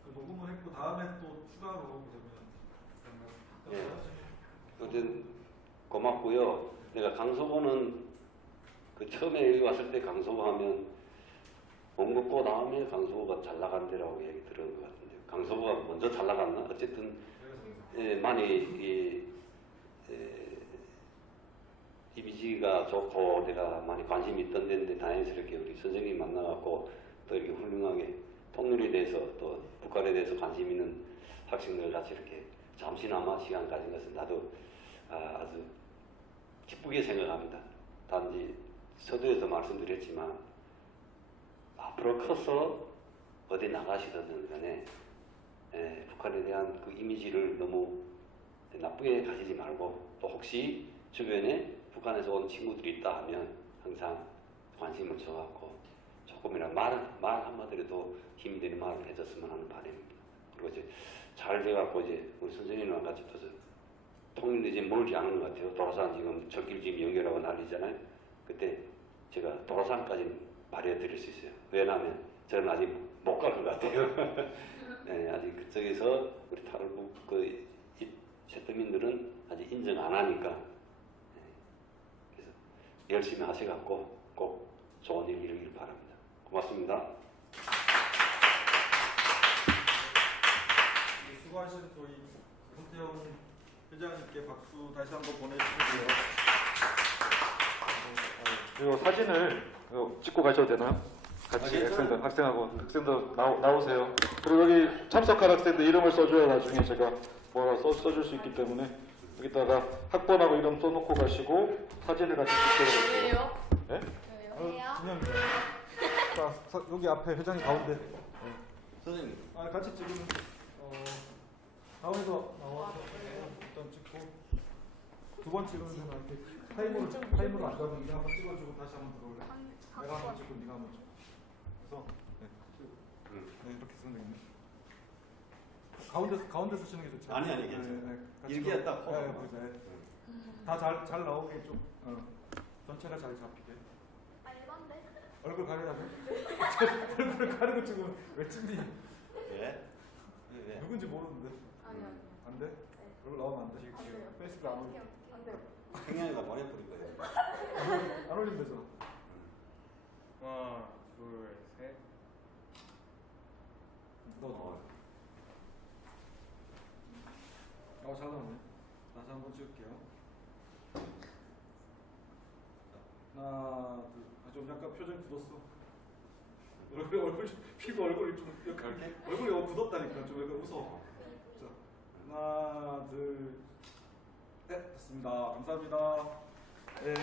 그 녹음을 했고 다음에 또 추가로 그러면 어쨌든 고맙고요. 내가 강서구는 처음에 여기 왔을 때 강서구 하면 원곡고 다음에 강서구가 잘 나간다라고 얘기 들은 것 같은데 강서구가 먼저 잘 나갔나? 어쨌든 많이 이미지가 좋고 내가 많이 관심이 있던 데인데 다행스럽게 우리 선생님 만나갖고 또 이렇게 훌륭하게 통일에 대해서 또 북한에 대해서 관심 있는 학생들 같이 이렇게 잠시나마 시간 가진 것은 나도 아주 기쁘게 생각합니다. 단지 서두에서 말씀드렸지만 앞으로 커서 어디 나가시든 간에 북한에 대한 그 이미지를 너무 나쁘게 가지지 말고 또 혹시 주변에 북한에서 온 친구들이 있다 하면 항상 관심을 줘갖고 조금이라도 말 한마디라도 힘이 되는 말을 해줬으면 하는 바람입니다. 그리고 이제 잘 돼갖고 이제 우리 선생님과 같이 또 통일도 이제 멀지 않은 것 같아요. 도라산 지금 적길 지금 연결하고 난리잖아요. 그때 제가 도라산까지 말해드릴 수 있어요. 왜냐하면 저는 아직 못 갈 것 같아요. 네, 아직 그쪽에서 우리 탈북 세트민들은 아직 인정 안 하니까 그래서 열심히 하셔갖고 꼭 좋은 일 이루길 바랍니다. 고맙습니다. 수고하신 저희 손태영 회장님께 박수 다시 한번 보내주시고요. 그리고 사진을 찍고 가셔도 되나요? 같이 학생들 나오세요. 그리고 여기 참석한 학생들 이름을 써줘야 나중에 제가 뭐라 써줄 수 있기 때문에 여기다가 학번하고 이름 써놓고 가시고 사진을 같이 찍도록 왜요? 네? 왜요? 진영입니다. 자, 여기 앞에 회장님 가운데. 선생님. 같이 찍으면 가운데서 나와서 일단 찍고. 두 번 찍으면 되나 이렇게 타임으로 안 잡으면 네가 한번 찍어주고 다시 한번 들어올래? 내가 한번 찍고 네가 한번 찍고. 그래서 네, 이렇게 쓰면 되겠네. 가운데 쓰시는 게 좋죠. 아니, 괜찮아요. 이렇게 딱 네, 보자. 다잘 나오게 좀 전체가 잘 잡히게. 아 이건데? 얼굴 가리라고? 얼굴 가리고 찍으면 왜 찍니? 예? 예. 누군지 모르는데. 아니요. 안 돼? 얼굴 나오면 안 돼. 페이스북 안 올려. 안 돼요. 생년이가 보내버릴 거예요. 안 올리면 되잖아. 하나, 둘, 셋. 너. 잘 나왔네. 다시 한번 찍을게요. 하나, 둘. 좀 약간 표정이 굳었어. 피부 얼굴이 좀 이렇게 얼굴이 너무 굳었다니까 좀 약간 웃어. 자, 하나, 둘, 셋, 됐습니다. 감사합니다. 네.